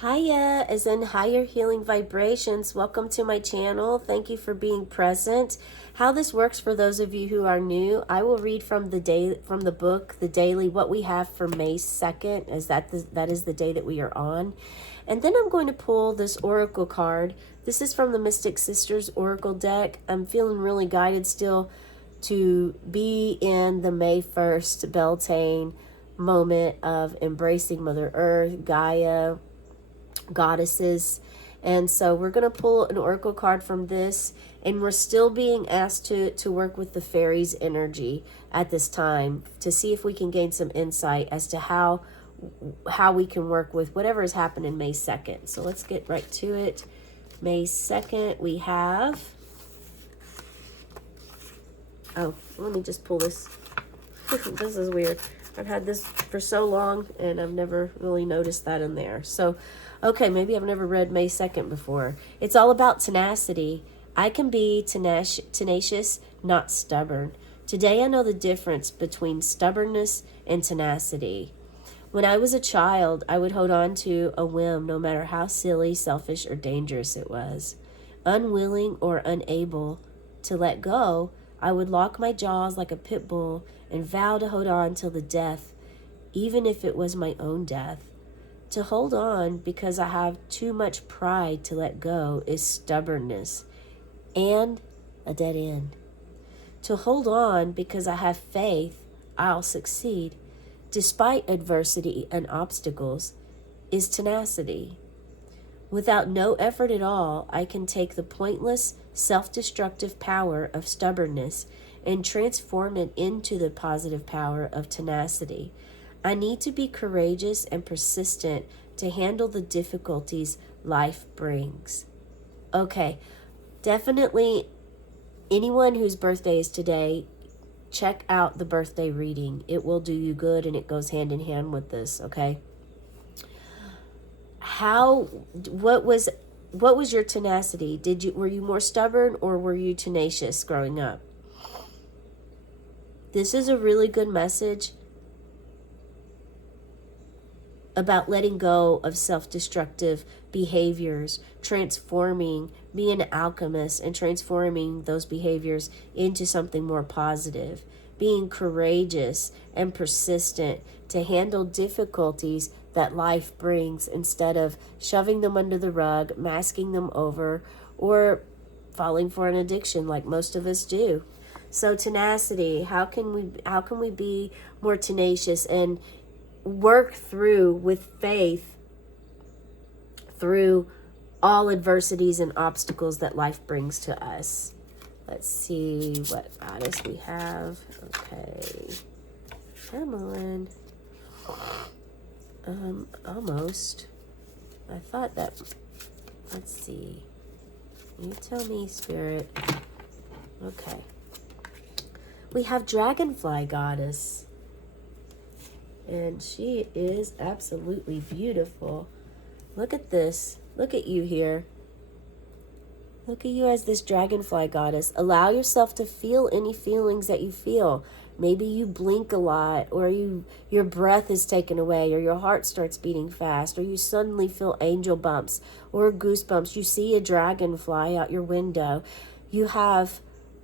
Hiya, as in higher healing vibrations. Welcome to my channel. Thank you for being present. How this works for those of you who are new, I will read from the book, The Daily, what we have for May 2nd, as that is the day that we are on. And then I'm going to pull this oracle card. This is from the Mystic Sisters Oracle deck. I'm feeling really guided still to be in the May 1st Beltane moment of embracing Mother Earth, Gaia, goddesses. And so we're going to pull an oracle card from this, and we're still being asked to work with the fairies energy at this time to see if we can gain some insight as to how we can work with whatever has happened in May 2nd. So let's get right to it. May 2nd, we have, oh, let me just pull this. This is weird. I've had this for so long, and I've never really noticed that in there. So, okay, maybe I've never read May 2nd before. It's all about tenacity. I can be tenacious, not stubborn. Today I know the difference between stubbornness and tenacity. When I was a child, I would hold on to a whim no matter how silly, selfish, or dangerous it was. Unwilling or unable to let go, I would lock my jaws like a pit bull and vow to hold on till the death, even if it was my own death. To hold on because I have too much pride to let go is stubbornness and a dead end. To hold on because I have faith I'll succeed, despite adversity and obstacles, is tenacity. Without no effort at all, I can take the pointless, self-destructive power of stubbornness and transform it into the positive power of tenacity. I need to be courageous and persistent to handle the difficulties life brings. Okay, definitely anyone whose birthday is today, check out the birthday reading. It will do you good, and it goes hand in hand with this, okay? What was your tenacity? Were you more stubborn or were you tenacious growing up? This is a really good message about letting go of self-destructive behaviors, transforming, being an alchemist and transforming those behaviors into something more positive, being courageous and persistent to handle difficulties that life brings instead of shoving them under the rug, masking them over, or falling for an addiction like most of us do. So tenacity, how can we be more tenacious and work through with faith through all adversities and obstacles that life brings to us? Let's see what goddess we have. Okay, come on. Almost. I thought that. Let's see. You tell me, Spirit. Okay. We have Dragonfly Goddess. And she is absolutely beautiful. Look at this. Look at you here. Look at you as this Dragonfly Goddess. Allow yourself to feel any feelings that you feel. Maybe you blink a lot, or your breath is taken away, or your heart starts beating fast, or you suddenly feel angel bumps or goosebumps. You see a dragonfly out your window. You have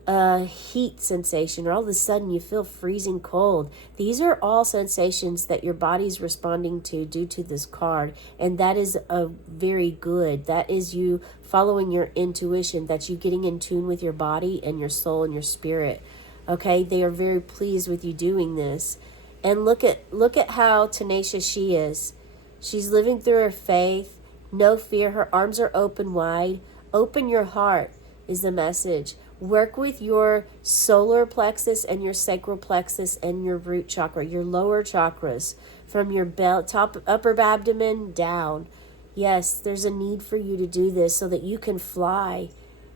a heat sensation, or all of a sudden you feel freezing cold. These are all sensations that your body's responding to due to this card, and that is a very good. That is you following your intuition. That's you getting in tune with your body and your soul and your spirit. Okay, they are very pleased with you doing this. And look at how tenacious she is. She's living through her faith, no fear. Her arms are open wide. Open your heart is the message. Work with your solar plexus and your sacral plexus and your root chakra, your lower chakras, from your upper abdomen down. Yes, there's a need for you to do this so that you can fly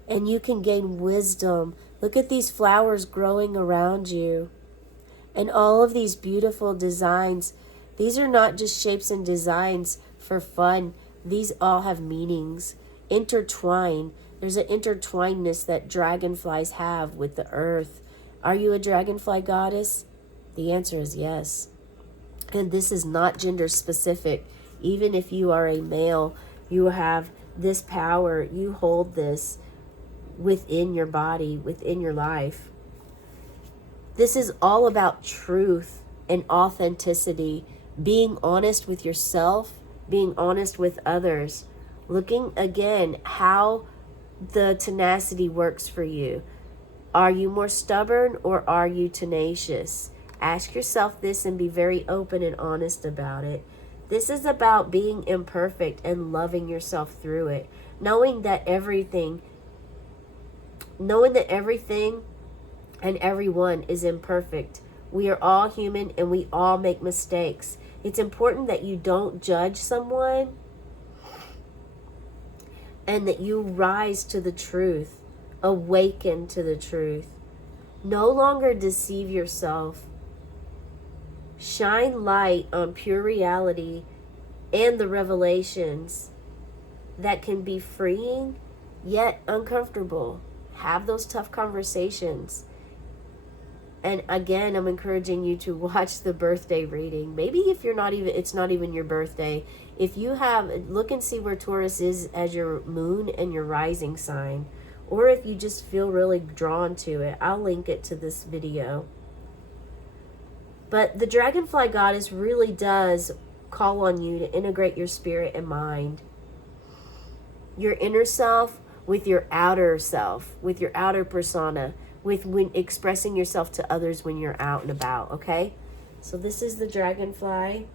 and you can gain wisdom. Look at these flowers growing around you and all of these beautiful designs. These are not just shapes and designs for fun. These all have meanings. Intertwine. There's an intertwinedness that dragonflies have with the earth. Are you a dragonfly goddess? The answer is yes. And this is not gender specific. Even if you are a male, you have this power. You hold this within your body, within your life. This is all about truth and authenticity, being honest with yourself, being honest with others, looking again how the tenacity works for you. Are you more stubborn or are you tenacious? Ask yourself this and be very open and honest about it. This is about being imperfect and loving yourself through it. Knowing that everything and everyone is imperfect. We are all human and we all make mistakes. It's important that you don't judge someone and that you rise to the truth, awaken to the truth. No longer deceive yourself. Shine light on pure reality and the revelations that can be freeing yet uncomfortable. Have those tough conversations. And again, I'm encouraging you to watch the birthday reading. Maybe if it's not even your birthday. If you have, look and see where Taurus is as your moon and your rising sign. Or if you just feel really drawn to it, I'll link it to this video. But the Dragonfly Goddess really does call on you to integrate your spirit and mind. Your inner self with your outer self, with your outer persona, with when expressing yourself to others when you're out and about, okay? So this is the Dragonfly.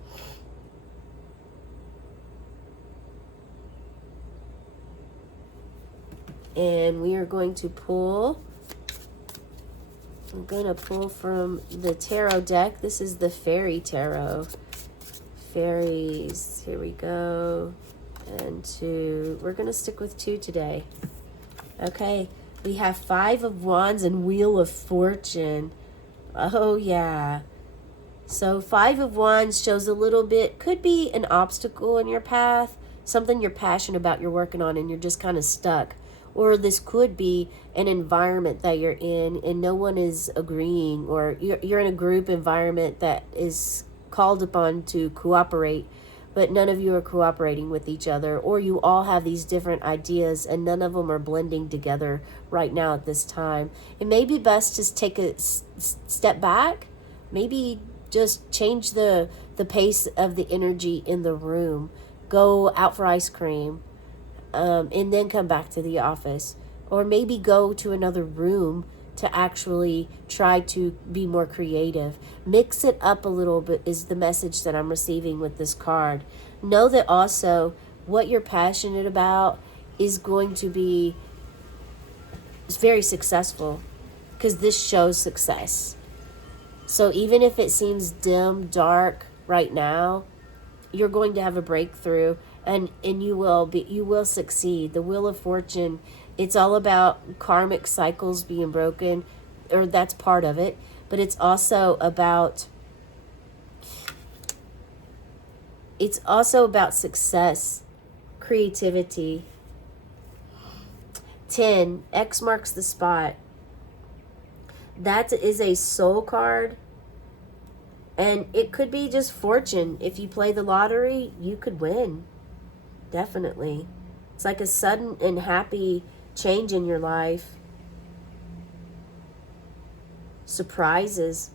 And we are going to pull. I'm going to pull from the tarot deck. This is the Fairy Tarot. Fairies. Here we go. And 2. We're going to stick with 2 today. Okay. We have 5 of Wands and Wheel of Fortune. Oh, yeah. So 5 of Wands shows a little bit, could be an obstacle in your path, something you're passionate about, you're working on, and you're just kind of stuck. Or this could be an environment that you're in and no one is agreeing, or you're in a group environment that is called upon to cooperate, but none of you are cooperating with each other, or you all have these different ideas and none of them are blending together right now at this time. It may be best just take a step back, maybe just change the pace of the energy in the room, go out for ice cream, and then come back to the office, or maybe go to another room to actually try to be more creative. Mix it up a little bit is the message that I'm receiving with this card. Know that also what you're passionate about is going to be very successful, because this shows success. So even if it seems dim, dark right now, you're going to have a breakthrough, and you will succeed. The Wheel of Fortune, it's all about karmic cycles being broken, or that's part of it, but it's also about success, creativity. 10, X marks the spot. That is a soul card. And it could be just fortune. If you play the lottery, you could win. Definitely. It's like a sudden and happy change in your life. Surprises.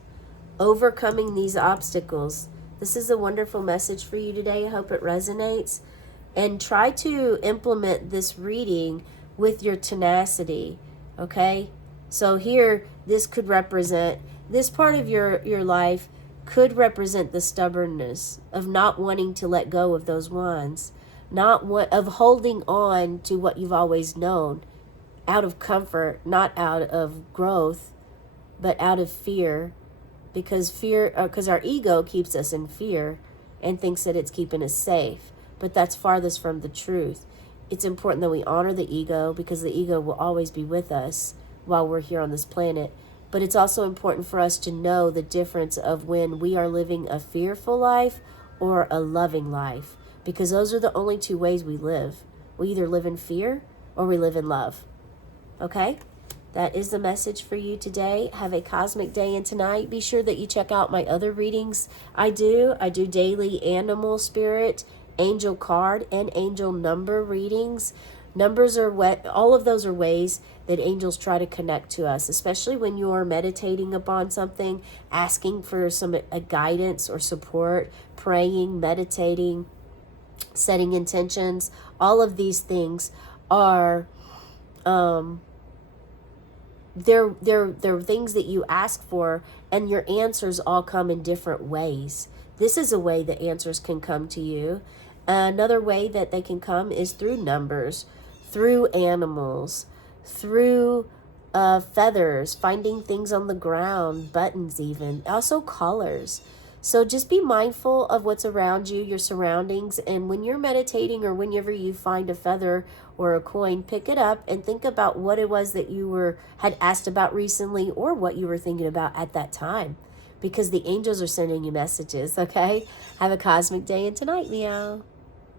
Overcoming these obstacles. This is a wonderful message for you today. I hope it resonates. And try to implement this reading with your tenacity. Okay? So here, this could represent, this part of your life could represent the stubbornness of not wanting to let go of those wands, of holding on to what you've always known, out of comfort, not out of growth, but out of fear, because our ego keeps us in fear and thinks that it's keeping us safe, but that's farthest from the truth. It's important that we honor the ego, because the ego will always be with us while we're here on this planet. But it's also important for us to know the difference of when we are living a fearful life or a loving life, because those are the only 2 ways we live. We either live in fear or we live in love. Okay? That is the message for you today. Have a cosmic day and tonight. Be sure that you check out my other readings. I do daily animal spirit angel card and angel number readings. Numbers are all of those are ways that angels try to connect to us, especially when you are meditating upon something, asking for some a guidance or support, praying, meditating, setting intentions. All of these things are they're things that you ask for, and your answers all come in different ways. This is a way that answers can come to you. Another way that they can come is through numbers, through animals, through feathers, finding things on the ground, buttons even, also colors. So just be mindful of what's around you, your surroundings, and when you're meditating or whenever you find a feather or a coin, pick it up and think about what it was that you had asked about recently or what you were thinking about at that time, because the angels are sending you messages, okay? Have a cosmic day and tonight, meow.